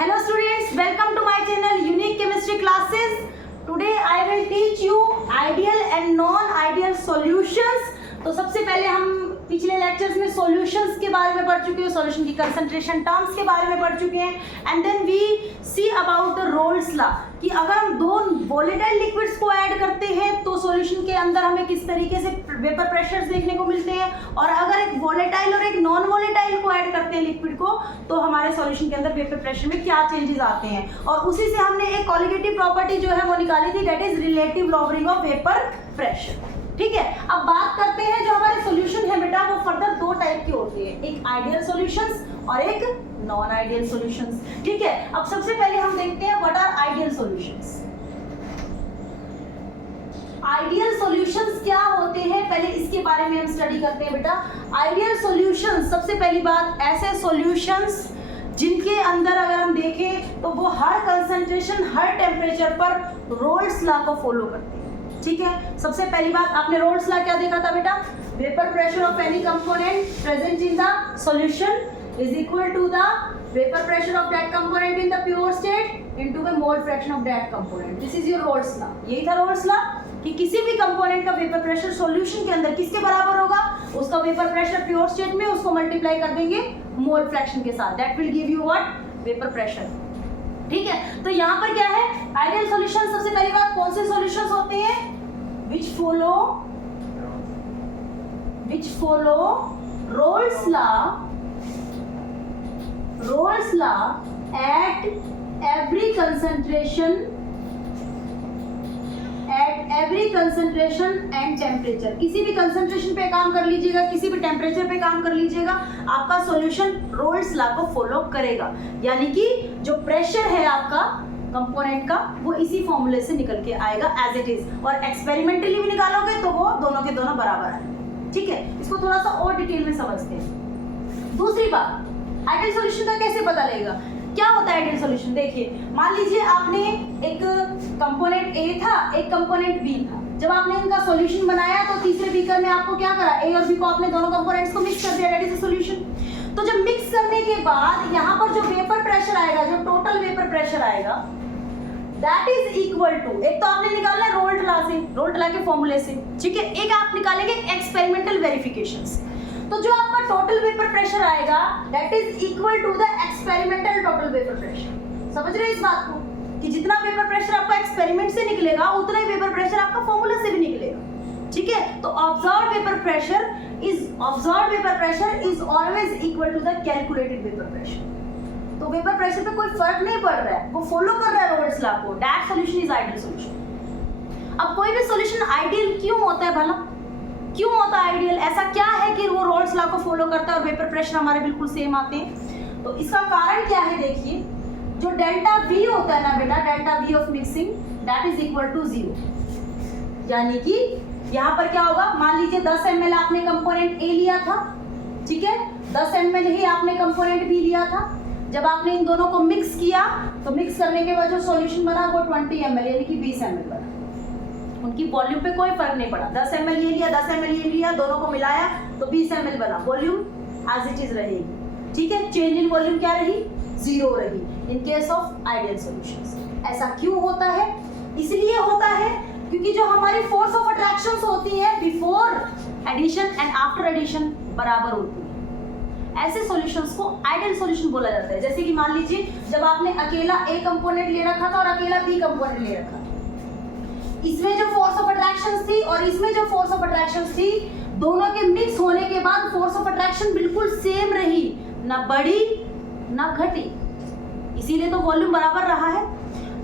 Hello students, welcome to my channel Unique Chemistry Classes. Today I will teach you ideal and non-ideal solutions. तो सबसे पहले हम पिछले lectures में solutions के बारे में पढ़ चुके हैं, सॉल्यूशन की कंसंट्रेशन टर्म्स के बारे में पढ़ चुके हैं and then we see about the Raoult's law कि अगर हम दो वोलेटाइल लिक्विड्स को ऐड करते हैं तो सॉल्यूशन के अंदर हमें किस तरीके से वेपर प्रेशर्स देखने को मिलते हैं, और अगर एक वोलेटाइल और एक नॉन वोलेटाइल को ऐड करते हैं लिक्विड को तो हमारे सॉल्यूशन के अंदर वेपर प्रेशर में क्या चेंजेस आते हैं। और उसी से हमने एक कॉलिगेटिव प्रॉपर्टी जो है वो निकाली थी, that is relative lowering of vapour pressure. ठीक है, अब बात करते हैं जो हमारे सॉल्यूशन है बेटा वो फर्दर दो टाइप के होते हैं, एक आइडियल सॉल्यूशंस और एक नॉन आइडियल सॉल्यूशंस। ठीक है, अब सबसे पहले हम देखते हैं what are ideal solutions. Ideal solutions क्या होते हैं, पहले इसके बारे में हम स्टडी करते हैं बेटा। आइडियल सॉल्यूशंस, सबसे पहली बात, ऐसे सॉल्यूशंस जिनके अंदर अगर हम देखें तो वो हर कंसंट्रेशन हर टेम्परेचर पर रोल्स लॉ को फॉलो करते हैं। ठीक है, सबसे पहली बात आपने रोल्स लॉ क्या देखा था बेटा, vapour pressure of any component present in the solution is equal to the vapour pressure of that component in the pure state into the mole fraction of that component. This is your Raoult's law. यही था roles law कि किसी भी component का vapour pressure solution के अंदर किसके बराबर होगा, उसका वेपर प्रेशर प्योर स्टेट में उसको मल्टीप्लाई कर देंगे मोल फ्रैक्शन के साथ, that will give you what, vapour pressure. ठीक है, तो यहाँ पर क्या है आइडियल सॉल्यूशन, सबसे पहली बात कौन से सॉल्यूशंस होते हैं, which follow Rolle's law at every concentration and temperature। किसी भी कंसंट्रेशन पे काम कर लीजिएगा, किसी भी टेम्परेचर पे काम कर लीजिएगा, आपका सॉल्यूशन रोल्स लॉ को फॉलो करेगा। यानी कि जो प्रेशर है आपका कंपोनेंट का वो इसी फॉर्मूले से निकल के आएगा एज इट इज, और एक्सपेरिमेंटली भी निकालोगे तो वो दोनों के दोनों बराबर है। ठीक है, इसको थोड़ा सा और डिटेल में समझते हैं। दूसरी बात, आइडियल सॉल्यूशन का कैसे पता लगेगा, क्या होता है आइडियल सॉल्यूशन। देखिए, मान लीजिए आपने एक कंपोनेंट ए था, एक कंपोनेंट बी था, जब आपने इनका सॉल्यूशन बनाया तो तीसरे बीकर में आपको क्या करा, ए और बी को आपने दोनों कंपोनेंट्स को मिक्स कर दिया, दैट इज अ सॉल्यूशन। तो जब मिक्स करने के बाद यहाँ पर जो वेपर प्रेशर आएगा, जो टोटल वेपर प्रेशर आएगा दैट इज इक्वल टू, एक तो आपने निकालना है रोल्ट लॉ से, रोल्ट लॉ के फॉर्मूले से, ठीक है, एक आप निकालेंगे एक्सपेरिमेंटल वेरिफिकेशन से। तो जो आपका टोटल वेपर प्रेशर आएगा that is equal to the experimental total vapour pressure. समझ रहे हैं इस बात को कि जितना वेपर प्रेशर आपका एक्सपेरिमेंट से निकलेगा उतना ही वेपर प्रेशर आपका फॉर्मूला से भी निकलेगा। ठीक है, तो observed vapour pressure is always equal to the calculated vapour pressure. तो वेपर प्रेशर पे कोई फर्क नहीं पड़ रहा है, वो फॉलो कर रहा है रोल्स लॉ को, that solution is ideal solution. अब कोई भी सॉल्यूशन आइडियल क्यों होता है भला, क्यों होता है आइडियल, ऐसा क्या है कि वो रोल्स लॉ को फॉलो करता है और वेपर प्रेशर हमारे बिल्कुल सेम आते हैं। तो इसका कारण क्या है, देखिए, जो डेल्टा वी होता है ना बेटा, delta V of mixing that is equal to 0। यानी कि यहाँ पर क्या होगा, मान लीजिए 10 ml आपने कंपोनेंट ए लिया था, ठीक है, 10 ml ही आपने कंपोनेंट बी लिया था। जब आपने इन दोनों को मिक्स किया तो मिक्स करने के बाद जो सॉल्यूशन बना वो 20 ml यानी कि 20 ml बना। उनकी वॉल्यूम पे कोई फर्क नहीं पड़ा, 10 ml ये लिया, 10 ml ये लिया, दोनों को मिलाया तो 20 ml बना, वॉल्यूम एज इट इज रहेगी। ठीक है, चेंज इन वॉल्यूम क्या रही, 0 रही in case of ideal solutions. ऐसा क्यों होता है, इसलिए होता है क्योंकि जो हमारी फोर्स ऑफ अट्रैक्शंस होती है before addition and after addition बराबर होती है। ऐसे सॉल्यूशंस को आइडियल सॉल्यूशन बोला जाता है। जैसे कि मान लीजिए जब आपने अकेला ए कंपोनेंट ले रखा था और अकेला बी कंपोनेंट ले रखा था, इसमें जो फोर्स ऑफ अट्रैक्शन थी और इसमें जो फोर्स ऑफ अट्रैक्शन थी, दोनों के मिक्स होने के बाद फोर्स ऑफ अट्रैक्शन बिल्कुल सेम रही, ना बढ़ी ना घटी, इसीलिए तो वॉल्यूम बराबर रहा है।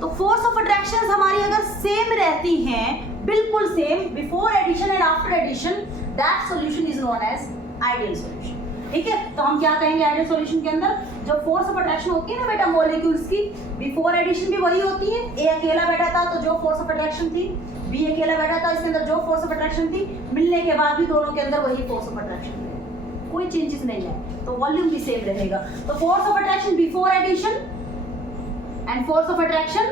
तो फोर्स ऑफ अट्रैक्शन हमारी अगर सेम रहती हैं, बिल्कुल same, before addition and after addition, that solution is known as ideal solution. ठीक है, तो हम क्या कहेंगे आइडियल सॉल्यूशन के अंदर, जो फोर्स ऑफ अट्रैक्शन होती है ना बेटा मॉलिक्यूल्स की, बिफोर एडिशन भी वही होती है। ए अकेला बैठा था तो जो फोर्स ऑफ अट्रैक्शन थी, बी अकेला बैठा था इसके अंदर जो फोर्स ऑफ अट्रैक्शन थी, मिलने के बाद भी दोनों के अंदर वही फोर्स ऑफ अट्रैक्शन है, कोई चेंजेस नहीं है, तो वॉल्यूम भी सेम रहेगा। तो force of attraction before addition and force of attraction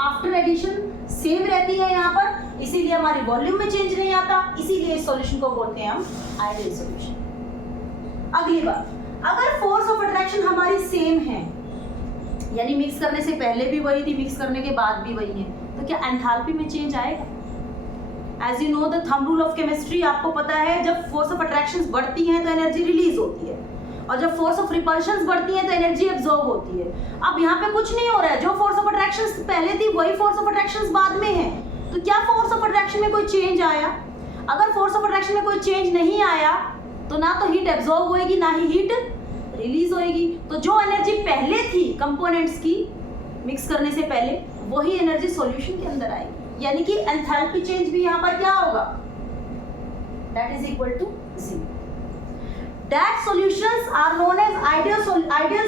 after addition same रहती है यहाँ पर, इसीलिए हमारी वॉल्यूम में चेंज नहीं आता, इसीलिए इस सॉल्यूशन को बोलते हैं हम आइडियल सॉल्यूशन। अगली बात, अगर फोर्स ऑफ अट्रैक्शन हमारी सेम है यानी मिक्स करने से पहले भी वही थी, मिक्स करने के बाद भी वही है, तो क्या एंथैल्पी में चेंज आएगा? As you know the thumb rule of chemistry, आपको पता है जब फोर्स ऑफ अट्रैक्शन बढ़ती है तो एनर्जी रिलीज होती है, और जब फोर्स ऑफ रिपल्शन बढ़ती है तो एनर्जी एब्जॉर्ब होती है। अब यहाँ पे कुछ नहीं हो रहा है, जो फोर्स ऑफ अट्रैक्शन पहले थी वही फोर्स ऑफ अट्रैक्शन बाद में है, तो क्या फोर्स ऑफ अट्रैक्शन में कोई चेंज आया? अगर फोर्स ऑफ अट्रैक्शन में कोई चेंज नहीं आया तो ना तो हीट एब्जॉर्ब होएगी ना ही हीट रिलीज होएगी, तो जो एनर्जी पहले थी कंपोनेंट्स की मिक्स करने से पहले वही एनर्जी सॉल्यूशन के अंदर आएगी, यानी कि एंथैल्पी चेंज भी यहाँ पर क्या होगा? That is equal to 0। That solutions are known as ideal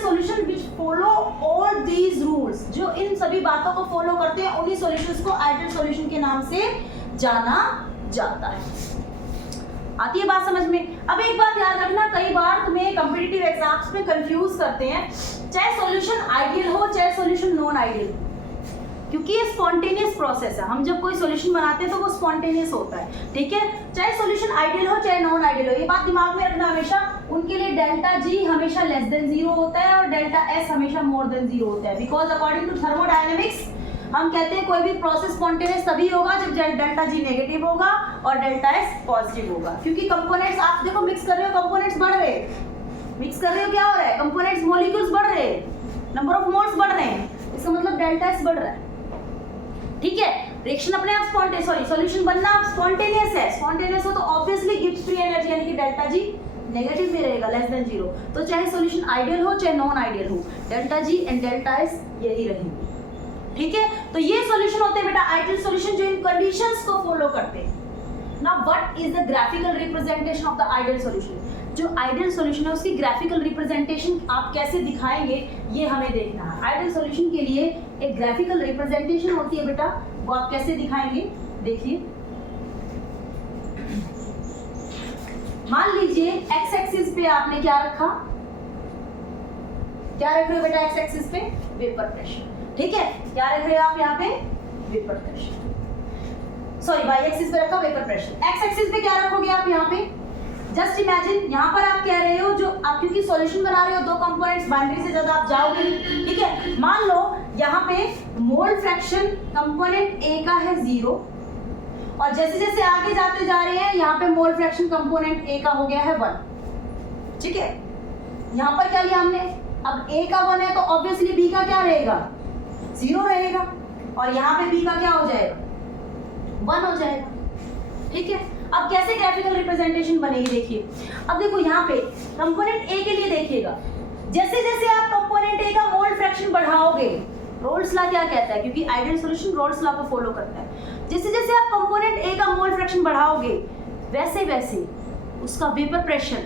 solution which follow all these rules। जो इन सभी बातों को फॉलो करते हैं उन्हीं सॉल्यूशंस को आइडियल सॉल्यूशन के नाम से जाना जाता है। आती है बात समझ में? अब एक बात याद रखना, कई बार तुम्हें कॉम्पिटिटिव एग्जाम्स में कंफ्यूज करते हैं, चाहे सॉल्यूशन आइडियल हो चाहे सॉल्यूशन नॉन आइडियल हो, क्योंकि ये स्पॉन्टेनियस प्रोसेस है। हम जब कोई सॉल्यूशन बनाते हैं तो वो स्पॉन्टेनियस होता है, ठीक है? चाहे सॉल्यूशन आइडियल हो चाहे नॉन आइडियल हो, ये बात दिमाग में रखना हमेशा। उनके लिए डेल्टा जी हमेशा लेस देन 0 होता है और डेल्टा एस हमेशा मोर देन 0 होता है, बिकॉज अकॉर्डिंग टू थर्मोडायनेमिक्स हम कहते हैं कोई भी प्रोसेस स्पॉन्टेनियस तभी होगा जब डेल्टा जी नेगेटिव होगा और डेल्टा एस पॉजिटिव होगा, क्योंकि कंपोनेंट्स आप देखो मिक्स कर रहे हो, कंपोनेंट्स बढ़ रहे हैं, मिक्स कर रहे हो क्या हो रहा है? कंपोनेंट्स मॉलिक्यूल्स बढ़ रहे हैं, नंबर ऑफ मोल्स बढ़ रहे हैं, इसका मतलब डेल्टा एस बढ़ रहा है, ठीक है? रिएक्शन अपने आप सॉल्यूशन बनना आप स्पॉन्टेनियस है, स्पॉन्टेनियस हो तो ऑब्वियसली गिब्स फ्री एनर्जी यानी कि डेल्टा जी नेगेटिव में रहेगा, लेस देन 0। तो चाहे सॉल्यूशन आइडियल हो चाहे नॉन आइडियल हो, delta G and delta S यही रहेंगे, ठीक है? तो ये सॉल्यूशन होते हैं बेटा आइडियल सॉल्यूशन जो इन कंडीशंस को फॉलो करते हैं। Now what is the graphical representation of the ideal solution? जो आइडियल सॉल्यूशन है उसकी ग्राफिकल रिप्रेजेंटेशन आप कैसे दिखाएंगे ये हमें देखना है। आइडियल सॉल्यूशन के लिए एक ग्राफिकल रिप्रेजेंटेशन होती है बेटा, वो आप कैसे दिखाएंगे? देखिए, मान लीजिए एक्स एक्सिस पे आपने क्या रखा, क्या रख रहे हो बेटा एक्स एक्सिस पे? वेपर प्रेशर, ठीक है? क्या रख रहे हो आप यहाँ पे? Vapour pressure, sorry y axis पे रखा वेपर प्रेशर। एक्स एक्सिस पे क्या रखोगे आप यहाँ पे? जस्ट इमेजिन, यहाँ पर आप कह रहे हो जो आप क्योंकि सॉल्यूशन बना रहे हो दो कंपोनेंट्स, बाउंड्री से ज्यादा आप जाओगे, ठीक है? मान लो यहाँ पे मोल फ्रैक्शन कंपोनेंट ए का है 0 और जैसे जैसे आगे जाते जा रहे हैं यहाँ पे मोल फ्रैक्शन कंपोनेंट ए का हो गया है 1, ठीक है? यहाँ पर क्या लिया हमने? अब ए का 1 है तो ऑब्वियसली बी का क्या रहेगा? 0 रहेगा, और यहाँ पे बी का क्या हो जाएगा? 1 हो जाएगा, ठीक है? अब कैसे ग्राफिकल रिप्रेजेंटेशन बनेगी देखिए। अब देखो यहाँ पे कंपोनेंट ए के लिए देखिएगा, जैसे जैसे आप कंपोनेंट ए का मोल फ्रैक्शन बढ़ाओगे, रोल्स लॉ क्या कहता है, क्योंकि आइडियल सॉल्यूशन रोल्स लॉ को फॉलो करता है, जैसे जैसे आप कंपोनेंट ए का मोल फ्रैक्शन बढ़ाओगे वैसे वैसे उसका वेपर प्रेशर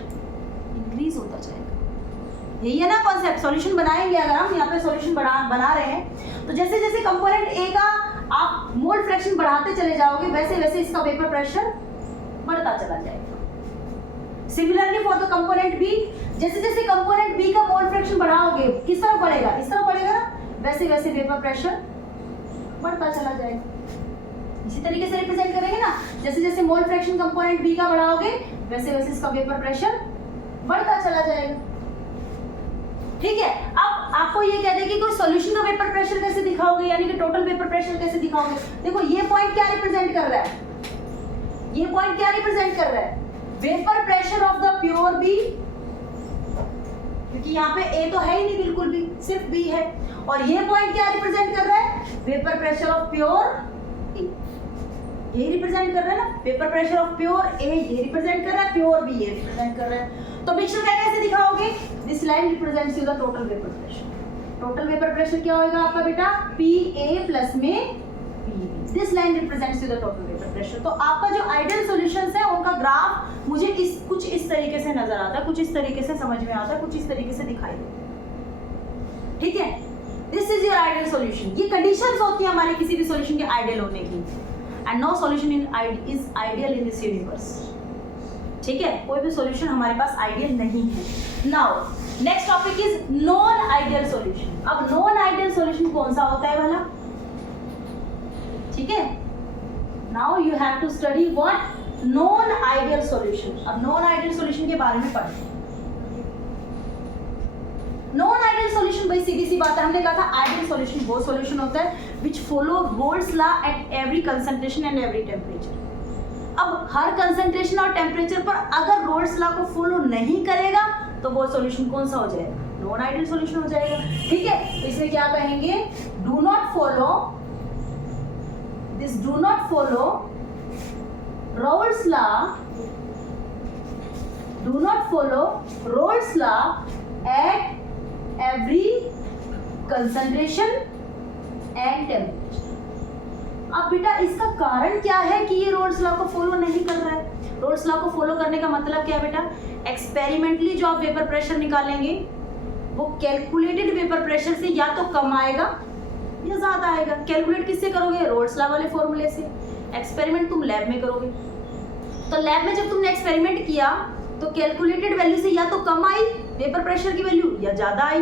इंक्रीज होता जाएगा। यही है ना कॉन्सेप्ट, सॉल्यूशन बनाएंगे अगर हम यहाँ पे सॉल्यूशन बना रहे हैं तो जैसे जैसे कंपोनेंट ए का आप मोल फ्रैक्शन बढ़ाते चले जाओगे वैसे वैसे इसका वेपर प्रेशर बढ़ता चला जाएगा। Similarly for the component B, जैसे जैसे कंपोनेंट बी का मोल फ्रैक्शन बढ़ाओगे किस तरफ बढ़ेगा? इस तरफ बढ़ेगा ना, वैसे वैसे वेपर प्रेशर बढ़ता चला जाएगा। इसी तरीके से रिप्रेजेंट करेंगे ना, जैसे जैसे मोल फ्रैक्शन कंपोनेंट बी का बढ़ाओगे वैसे वैसे इसका वेपर प्रेशर बढ़ता चला जाएगा, ठीक है? अब आपको ये कह दे कि कोई सॉल्यूशन का वेपर प्रेशर कैसे दिखाओगे, यानी कि टोटल वेपर प्रेशर कैसे दिखाओगे? देखो ये पॉइंट क्या रिप्रेजेंट कर रहा है, ये पॉइंट क्या रिप्रेजेंट कर रहा है? Vapour pressure of the pure B, क्योंकि यहाँ पे ए तो है ही नहीं बिल्कुल भी, सिर्फ बी है, और ये पॉइंट क्या रिप्रेजेंट कर रहा है? वेपर प्रेशर ऑफ प्योर ए, ये रिप्रेजेंट कर रहा है ना, वेपर प्रेशर ऑफ प्योर ए ये रिप्रेजेंट कर रहा है, प्योर बी ये रिप्रेजेंट कर रहा है। तो मिक्सचर का कैसे दिखाओगे? This line represents you the total vapour pressure. Total vapour pressure क्या होगा आपका बेटा? पी ए प्लस में this line represents you the total vapour pressure. तो आपका जो आइडियल सॉल्यूशंस है उनका ग्राफ मुझे कुछ इस तरीके से नजर आता है, कुछ इस तरीके से समझ में आता है, कुछ इस तरीके से दिखाई देता है, ठीक है? This is your ideal solution. ये कंडीशंस होती है हमारे किसी भी सॉल्यूशन के आइडियल होने की, and no solution is ideal in this universe, ठीक है? कोई भी सॉल्यूशन हमारे पास आइडियल नहीं है। Now next topic is non ideal solution. अब नॉन आइडियल सॉल्यूशन कौन सा होता है भला, ठीक है? Now you have to study what non ideal solution. अब नॉन आइडियल सॉल्यूशन के बारे में पढ़ते हैं। नॉन आइडियल सॉल्यूशन भाई सीधी सी बात है, हमने कहा था आइडियल सॉल्यूशन वो सॉल्यूशन होता है which follow Raoult's law at every concentration and every temperature. अब हर कंसंट्रेशन और टेम्परेचर पर अगर रोल्स लॉ को फॉलो नहीं करेगा तो वो सॉल्यूशन कौन सा हो जाएगा, नॉन आइडियल सॉल्यूशन हो जाएगा। ठीक है, इसमें क्या कहेंगे, do not follow this, do not follow Raoult's law, do not follow Raoult's law at every concentration and temperature. अब बेटा इसका कारण क्या है कि ये रोल्स लॉ को फॉलो नहीं कर रहा है। रोल्स लॉ को फॉलो करने का मतलब क्या है बेटा, एक्सपेरिमेंटली जो आप वेपर प्रेशर निकालेंगे वो कैलकुलेटेड वेपर प्रेशर से या तो कम आएगा या ज्यादा आएगा। कैलकुलेट किससे करोगे, रोल्स लॉ वाले फॉर्मूले से। एक्सपेरिमेंट तुम लैब में करोगे, तो लैब में जब तुमने एक्सपेरिमेंट किया तो कैलकुलेटेड वैल्यू से या तो कम आई वेपर प्रेशर की वैल्यू या ज्यादा आई,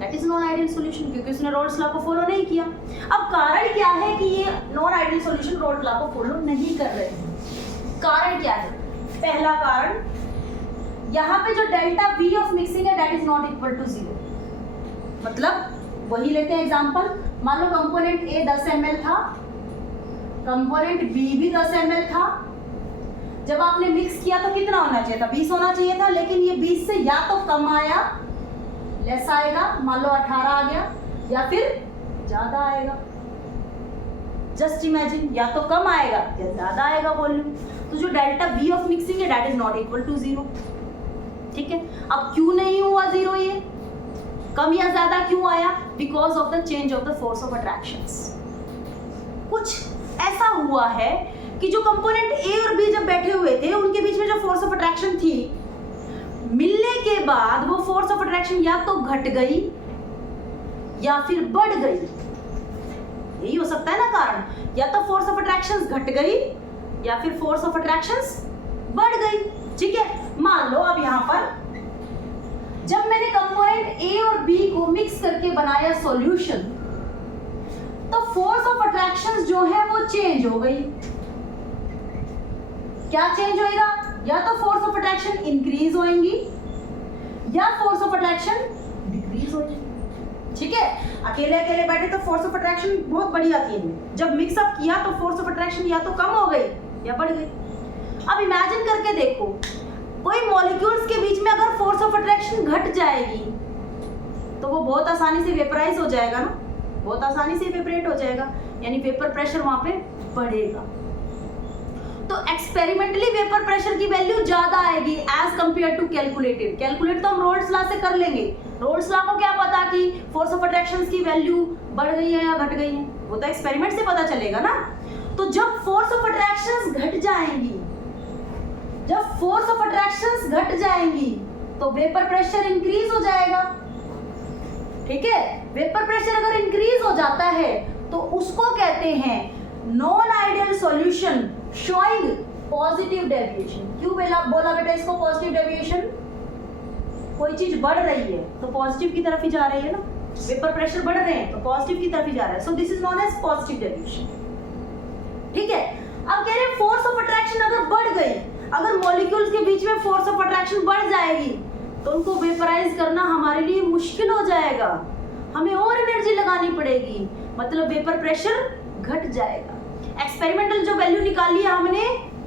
that is non ideal solution, क्योंकि उसने रोल्स लॉ को फॉलो नहीं किया। अब कारण क्या है कि ये non ideal solution roles law को फॉलो नहीं कर रहे हैं। कारण क्या है, पहला कारण यहाँ पे जो डेल्टा वी ऑफ मिक्सिंग है that is not equal to 0। मतलब वही लेते हैं एग्जांपल, मान लो कंपोनेंट ए 10 ml था, कंपोनेंट बी भी 10 ml था। जब आपने मिक्स किया तो कितना होना चाहिए था, 20 होना चाहिए था, लेकिन ये 20 से या तो कम आया, लेस आएगा, मान लो 18 आ गया, या फिर ज्यादा आएगा। जस्ट इमेजिन, या तो कम आएगा या ज्यादा आएगा वॉल्यूम। तो जो डेल्टा वी ऑफ मिक्सिंग है that is not equal to 0। ठीक है, अब क्यों नहीं हुआ 0, ये कम या ज्यादा क्यों आया, because of the change of the force of attractions. कुछ ऐसा हुआ है कि जो कंपोनेंट ए और बी जब बैठे हुए थे उनके बीच में जो फोर्स ऑफ अट्रैक्शन थी, मिलने के बाद वो फोर्स ऑफ अट्रैक्शन या तो घट गई या फिर बढ़ गई। यही हो सकता है ना कारण, या तो फोर्स ऑफ अट्रैक्शंस घट गई या फिर फोर्स ऑफ अट्रैक्शंस बढ़ गई। ठीक है, मान लो अब यहाँ पर जब मैंने कंपोनेंट ए और बी को मिक्स करके बनाया सॉल्यूशन, तो फोर्स ऑफ अट्रैक्शंस जो है वो चेंज हो गई। क्या चेंज होएगा, या तो फोर्स ऑफ अट्रैक्शन इंक्रीज होएंगी या फोर्स ऑफ अट्रैक्शन डिक्रीज होएगी। ठीक है, अकेले अकेले बैठे तो फोर्स ऑफ अट्रैक्शन बहुत बढ़िया थी इनमें, जब मिक्सअप किया तो फोर्स ऑफ अट्रैक्शन या तो कम हो गई या बढ़ गई। अब इमेजिन करके देखो, कोई मॉलिक्यूल्स के बीच में अगर फोर्स ऑफ अट्रैक्शन घट जाएगी तो वो बहुत आसानी से वेपराइज हो जाएगा ना, बहुत आसानी से इवेपोरेट हो जाएगा, यानी वेपर प्रेशर वहां पे बढ़ेगा। तो एक्सपेरिमेंटली वेपर प्रेशर की वैल्यू ज्यादा आएगी as compare to calculated. Calculate तो हम रोल्स लॉ से कर लेंगे, रोल्स लॉ को क्या पता कि फोर्स ऑफ अट्रैक्शन की वैल्यू बढ़ गई है या घट गई है, वो तो एक्सपेरिमेंट से पता चलेगा ना। तो जब फोर्स ऑफ अट्रैक्शंस घट जाएंगी, जब फोर्स ऑफ अट्रैक्शंस घट जाएंगी तो वेपर प्रेशर इंक्रीज हो जाएगा। ठीक है, वेपर प्रेशर अगर इंक्रीज हो जाता है तो उसको कहते हैं non ideal solution showing positive deviation. क्यों बोला बेटा इसको पॉजिटिव डेविएशन, कोई चीज बढ़ रही है तो पॉजिटिव की तरफ ही जा रही है ना, वेपर प्रेशर बढ़ रहे हैं तो पॉजिटिव की तरफ ही जा रहा है, so this is known as positive deviation. ठीक है, अब कह रहे हैं फोर्स ऑफ अट्रैक्शन अगर बढ़ गई, अगर मॉलिक्यूल्स के बीच में फोर्स ऑफ अट्रैक्शन बढ़ जाएगी तो उनको वेपराइज करना हमारे लिए मुश्किल हो जाएगा, हमें और एनर्जी लगानी पड़ेगी, मतलब वेपर प्रेशर घट जाएगा। एक्सपेरिमेंटल जो वैल्यू निकाली है हमने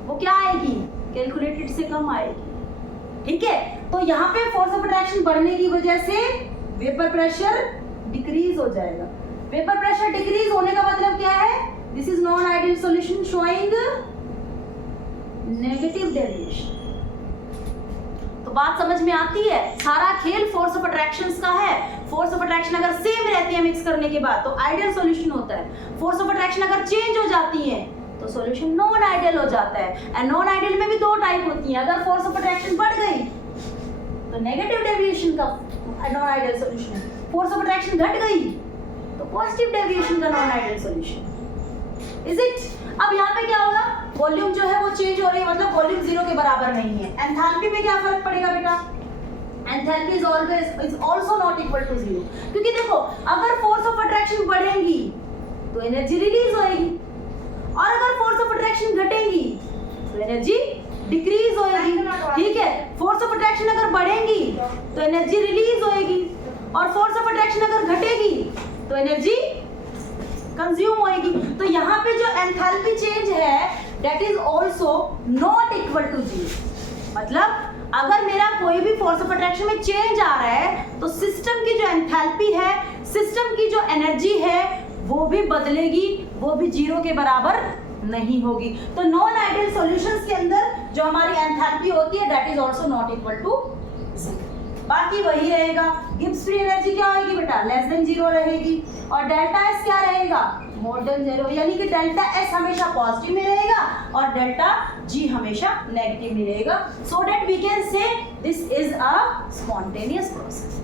वो क्या आएगी, कैलकुलेटेड से कम आएगी। ठीक है, तो यहाँ पे फोर्स ऑफ अट्रैक्शन बढ़ने की वजह से वेपर प्रेशर डिक्रीज हो जाएगा। वेपर प्रेशर डिक्रीज होने का मतलब क्या है, this is non ideal solution showing negative deviation. तो बात समझ में आती है, सारा खेल फोर्स ऑफ अट्रैक्शंस का है। फोर्स ऑफ अट्रैक्शन अगर सेम रहती है मिक्स करने के बाद तो आइडियल सॉल्यूशन होता है, फोर्स ऑफ अट्रैक्शन अगर चेंज हो जाती है तो सॉल्यूशन नॉन आइडियल हो जाता है। एंड नॉन आइडियल में भी दो टाइप होती है, अगर फोर्स ऑफ अट्रैक्शन बढ़ गई तो नेगेटिव डेविएशन का नॉन आइडियल सॉल्यूशन है, फोर्स ऑफ अट्रैक्शन घट गई तो पॉजिटिव डेविएशन का non ideal solution. Is it? अब यहाँ पे क्या होगा, वॉल्यूम जो है वो चेंज हो रही है, मतलब वॉल्यूम 0 के बराबर नहीं है। एंथैल्पी में क्या फर्क पड़ेगा बेटा, enthalpy is also not equal to 0, क्योंकि देखो अगर फोर्स ऑफ अट्रैक्शन बढ़ेगी तो एनर्जी रिलीज होएगी, और अगर फोर्स ऑफ अट्रैक्शन घटेगी तो एनर्जी डिक्रीज होएगी। ठीक है, फोर्स ऑफ अट्रैक्शन अगर बढ़ेगी तो एनर्जी रिलीज होएगी, और फोर्स ऑफ अट्रैक्शन अगर तो एनर्जी कंज्यूम होएगी। तो यहाँ पे जो एंथैल्पी चेंज है that is also not equal to 0। मतलब अगर मेरा कोई भी फोर्स ऑफ अट्रैक्शन में चेंज आ रहा है तो सिस्टम की जो एंथैल्पी है, सिस्टम की जो एनर्जी है वो भी बदलेगी, वो भी 0 के बराबर नहीं होगी। तो नॉन आइडियल सॉल्यूशंस के अंदर जो हमारी एंथैल्पी होती है that is also not equal to 0। बाकी वही रहेगा। गिब्स फ्री एनर्जी क्या होगी बेटा, लेस देन 0 रहेगी। और डेल्टा एस क्या रहेगा, मोर देन 0, यानी कि डेल्टा एस हमेशा पॉजिटिव में रहेगा और डेल्टा जी हमेशा नेगेटिव में रहेगा। So that we can say this is a spontaneous process,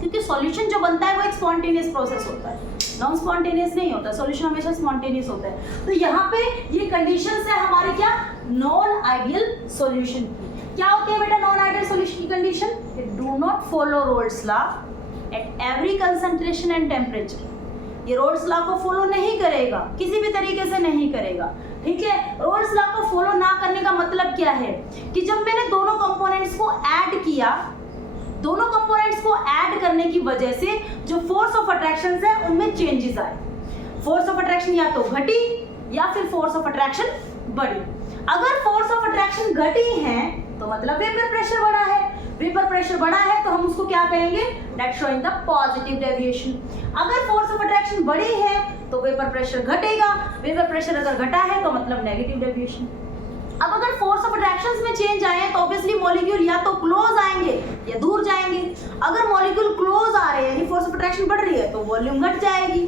क्योंकि सॉल्यूशन जो बनता है वो एक स्पॉन्टेनियस प्रोसेस होता है, नॉन स्पॉन्टेनियस नहीं होता। सॉल्यूशन हमेशा स्पॉन्टेनियस होता है। तो यहाँ पे ये कंडीशंस है हमारी क्या, नॉन आइडियल सॉल्यूशन की। क्या होती है बेटा नॉन आइडियल सॉल्यूशन की condition, it do not follow Raoult's law at every concentration and temperature. ये रोल्स लॉ को फॉलो नहीं करेगा, किसी भी तरीके से नहीं करेगा। ठीक है, रोल्स लॉ को फॉलो ना करने का मतलब क्या है कि जब मैंने दोनों कंपोनेंट्स को ऐड किया, दोनों कंपोनेंट्स को ऐड करने की वजह से जो फोर्स ऑफ अट्रैक्शन है उनमें चेंजेस आए। फोर्स ऑफ अट्रैक्शन या तो घटी या फिर फोर्स ऑफ अट्रैक्शन बढ़ी। अगर फोर्स ऑफ अट्रैक्शन घटी है तो मतलब वेपर प्रेशर बढ़ा है। वेपर प्रेशर बढ़ा है तो हम उसको क्या कहेंगे, that showing the positive deviation. अगर फोर्स ऑफ अट्रैक्शन बढ़ी है तो वेपर प्रेशर घटेगा। वेपर प्रेशर अगर घटा है तो मतलब नेगेटिव डेविएशन। अब अगर फोर्स ऑफ अट्रैक्शंस में चेंज आए तो ऑब्वियसली मॉलिक्यूल या तो क्लोज आएंगे या दूर जाएंगे। अगर मॉलिक्यूल क्लोज आ रहे हैं यानी फोर्स ऑफ अट्रैक्शन बढ़ रही है तो वॉल्यूम घट जाएगी,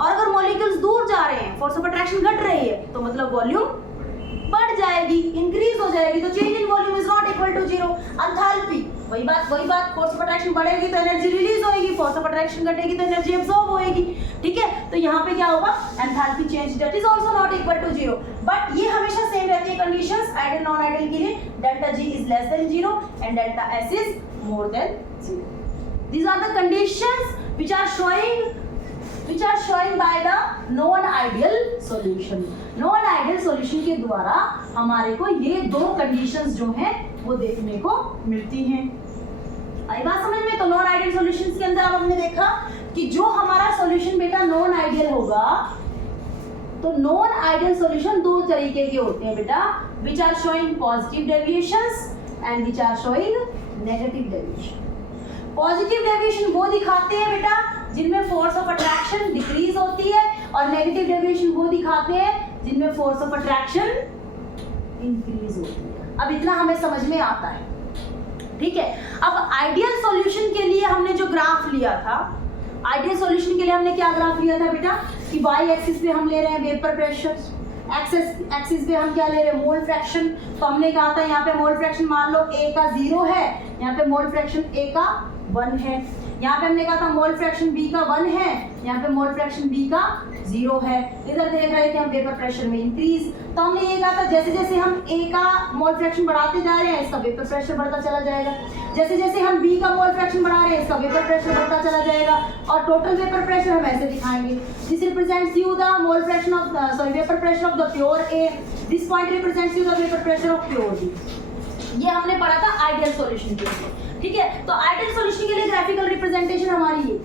और अगर मॉलिक्यूल्स दूर जा रहे हैं, फोर्स ऑफ अट्रैक्शन घट रही है तो मतलब वॉल्यूम बढ़ जाएगी, इंक्रीज हो जाएगी। तो change in volume is not equal to 0। Enthalpy वही बात, फोर्स ऑफ अट्रैक्शन बढ़ेगी तो एनर्जी रिलीज होएगी, फोर्स ऑफ अट्रैक्शन घटेगी तो एनर्जी एब्सॉर्ब होएगी। ठीक है, तो यहाँ पे क्या होगा, enthalpy change that is also not equal to 0। But ये हमेशा सेम रहती है कंडीशंस आइडियल नॉन आइडियल के लिए, delta G is less than 0 and delta S is more than 0। These are the conditions which are showing by the non-ideal solution. Non-ideal solution के द्वारा हमारे को ये दो conditions जो हैं वो देखने को मिलती हैं। आई बात समझ में? तो नॉन आइडियल सॉल्यूशंस के अंदर अब हमने देखा कि जो हमारा सॉल्यूशन बेटा नॉन आइडियल होगा, तो नॉन आइडियल सॉल्यूशन दो तरीके के होते हैं बेटा, which are showing positive deviations and which are showing negative deviation. Positive deviation वो दिखाते हैं बेटा जिनमें फोर्स ऑफ अट्रैक्शन डिक्रीज होती है, और नेगेटिव डेविएशन वो दिखाते हैं जिनमें फोर्स ऑफ अट्रैक्शन इंक्रीज होती है। अब इतना हमें समझ में आता है। ठीक है, अब आइडियल सॉल्यूशन के लिए हमने जो ग्राफ लिया था, आइडियल सॉल्यूशन के लिए हमने क्या ग्राफ लिया था बेटा कि वाई एक्सिस पे हम ले रहे हैं वेपर प्रेशर, एक्सिस पे हम क्या ले रहे हैं मोल फ्रैक्शन। तो हमने कहा था यहाँ पे मोल फ्रैक्शन मान लो A का 0 है, यहाँ पे मोल फ्रैक्शन A का 1 है। यहाँ पे हमने कहा था मोल फ्रैक्शन B का 1 है, यहाँ पे मोल फ्रैक्शन B का 0 है। इधर देख रहे थे हम वेपर प्रेशर में इंक्रीज। तो हमने ये कहा था जैसे जैसे हम A का मोल फ्रैक्शन बढ़ाते जा रहे हैं इसका वेपर प्रेशर बढ़ता चला जाएगा, जैसे जैसे हम B का मोल फ्रैक्शन बढ़ा रहे हैं इसका वेपर प्रेशर बढ़ता चला जाएगा। और टोटल वेपर प्रेशर हम ऐसे दिखाएंगे, this represents you the mole fraction of vapour pressure of the pure A, this point represents you the vapour pressure of pure B। ये हमने पढ़ा था आइडियल सॉल्यूशन के लिए। ठीक है, तो आइडियल सॉल्यूशन के लिए ग्राफिकल रिप्रेजेंटेशन हमारी ये।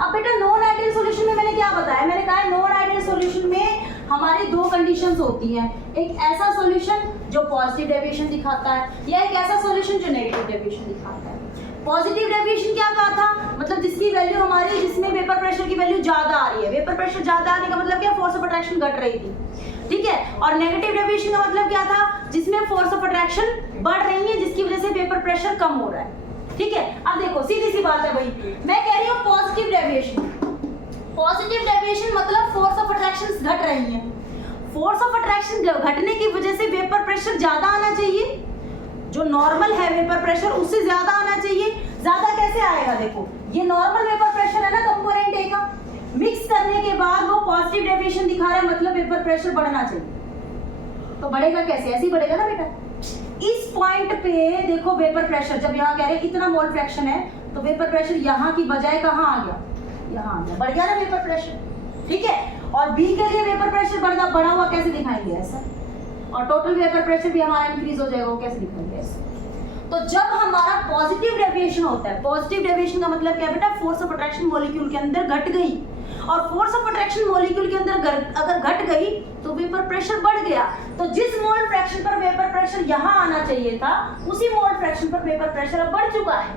अब बेटा नॉन आइडियल सॉल्यूशन में मैंने क्या बताया, मैंने कहा नॉन आइडियल सॉल्यूशन में हमारी दो कंडीशंस होती हैं, एक ऐसा सॉल्यूशन जो पॉजिटिव डेविएशन दिखाता है या एक ऐसा सॉल्यूशन जो नेगेटिव डेविएशन दिखाता है। पॉजिटिव डेविएशन क्या कहा था, मतलब जिसकी वैल्यू हमारी, जिसमें वेपर प्रेशर की वैल्यू ज्यादा आ रही है। वेपर प्रेशर ज्यादा आने का मतलब क्या, फोर्स ऑफ अट्रैक्शन घट रही थी। ठीक है, और नेगेटिव डेविएशन का मतलब क्या था, जिसमें फोर्स ऑफ अट्रैक्शन बढ़ रही है जिसकी वजह से वेपर प्रेशर कम हो रहा है। ठीक है, अब देखो सीधी सी बात है भाई, मैं कह रही हूँ पॉजिटिव डेविएशन। पॉजिटिव डेविएशन मतलब फोर्स ऑफ अट्रैक्शन घट रही है। फोर्स ऑफ अट्रैक्शन घटने की वजह से वेपर प्रेशर ज्यादा आना चाहिए, जो नॉर्मल है वेपर प्रेशर उससे ज्यादा आना चाहिए। ज्यादा कैसे आएगा, देखो ये नॉर्मल वेपर प्रेशर है ना कंपोनेंट A का, मिक्स करने के बाद वो पॉजिटिव डेविएशन दिखा रहा है, मतलब वेपर प्रेशर बढ़ना चाहिए। तो बढ़ेगा कैसे, ऐसे ही बढ़ेगा ना बेटा। इस पॉइंट पे देखो वेपर प्रेशर, जब यहाँ कह रहे हैं इतना मोल फ्रैक्शन है तो वेपर प्रेशर यहाँ की बजाय कहाँ आ गया, यहाँ आ गया, बढ़ गया ना वेपर प्रेशर। ठीक है, और B के लिए वेपर प्रेशर बढ़ा हुआ कैसे दिखाएंगे, ऐसा। और टोटल वेपर प्रेशर भी हमारा इंक्रीज हो जाएगा, वो कैसे दिखाएंगे, ऐसे। तो जब हमारा पॉजिटिव डेविएशन होता है, पॉजिटिव डेविएशन का मतलब क्या है बेटा, फोर्स ऑफ अट्रैक्शन मॉलिक्यूल के अंदर घट गई, और फोर्स ऑफ अट्रैक्शन मॉलिक्यूल के अंदर अगर घट गई तो वेपर प्रेशर बढ़ गया। तो जिस मोल फ्रैक्शन पर वेपर प्रेशर यहाँ आना चाहिए था, उसी मोल फ्रैक्शन पर वेपर प्रेशर अब बढ़ चुका है।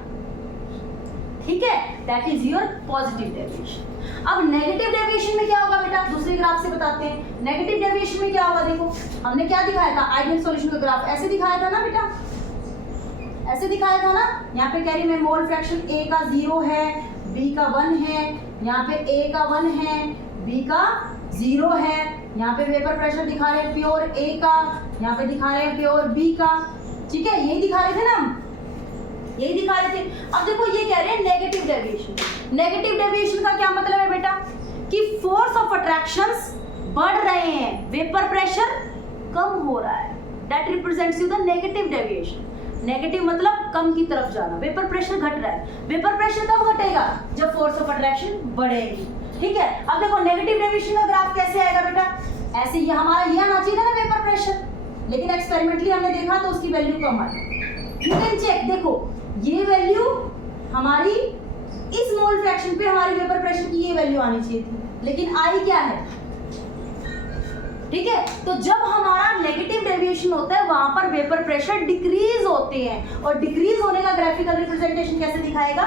ठीक है, that is your positive deviation. अब नेगेटिव डेविएशन में क्या होगा बेटा, दूसरे ग्राफ से बताते हैं। नेगेटिव डेविएशन में क्या होगा, देखो हमने क्या दिखाया था, आइडियल सॉल्यूशन का ग्राफ ऐसे दिखाया था ना बेटा, ऐसे दिखाया था ना। यहाँ पे कह रही मैं मोल फ्रैक्शन A का 0 है, B का 1 है, यहाँ पे A का 1 है, B का 0 है, यहाँ पे वेपर प्रेशर दिखा रहे हैं प्योर A का, यहाँ पे दिखा रहे हैं प्योर B का। ठीक है, यही दिखा रहे थे ना हम, यही दिखा रहे थे। अब देखो ये कह रहे हैं नेगेटिव डेविएशन। नेगेटिव डेविएशन का क्या मतलब है बेटा, कि फोर्स ऑफ अट्रैक्शंस बढ़ रहे हैं, वेपर प्रेशर कम हो रहा है, that represents you the negative deviation. Negative मतलब कम की तरफ जाना, वेपर प्रेशर घट रहा है। वेपर प्रेशर कब घटेगा, जब फोर्स ऑफ अट्रैक्शन बढ़ेगी। ठीक है, अब देखो नेगेटिव डेविएशन का ग्राफ कैसे आएगा बेटा, ऐसे ये हमारा ये आना चाहिए ना वेपर प्रेशर, लेकिन एक्सपेरिमेंटली हमने देखा तो उसकी वैल्यू कम आई। यू कैन चेक, देखो ये वैल्यू हमारी इस मोल फ्रैक्शन पे हमारी वेपर प्रेशर की ये वैल्यू आनी चाहिए थी, लेकिन आई क्या है। ठीक है, तो जब हमारा नेगेटिव डेविएशन होता है वहां पर वेपर प्रेशर डिक्रीज होते हैं, और डिक्रीज होने का ग्राफिकल रिप्रेजेंटेशन कैसे दिखाएगा,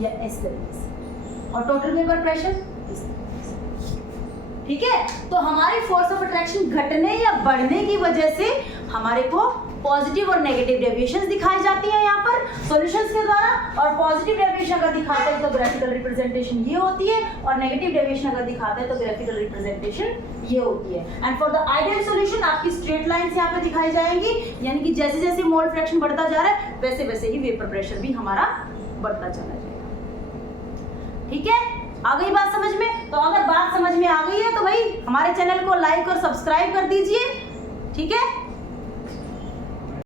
या इस तरीके से, और टोटल वेपर प्रेशर इस तरीके से। ठीक है, तो हमारी फोर्स ऑफ अट्रैक्शन घटने या बढ़ने की वजह से हमारे को पॉजिटिव और नेगेटिव डेविएशंस दिखाई जाती हैं यहाँ पर सॉल्यूशंस के द्वारा, और पॉजिटिव डेविएशन अगर दिखाता है तो ग्राफिकल रिप्रेजेंटेशन ये होती है, और नेगेटिव डेविएशन अगर दिखाता है तो ग्राफिकल रिप्रेजेंटेशन ये होती है। And for the ideal solution आपकी स्ट्रेट लाइंस यहाँ पे दिखाई जाएंगी, यानी कि जैसे जैसे मोल फ्रैक्शन बढ़ता जा रहा है वैसे वैसे ही वेपर प्रेशर भी हमारा बढ़ता चला जाएगा। ठीक है, आ गई बात समझ में। तो अगर बात समझ में आ गई है तो भाई हमारे चैनल को लाइक और सब्सक्राइब कर दीजिए। ठीक है।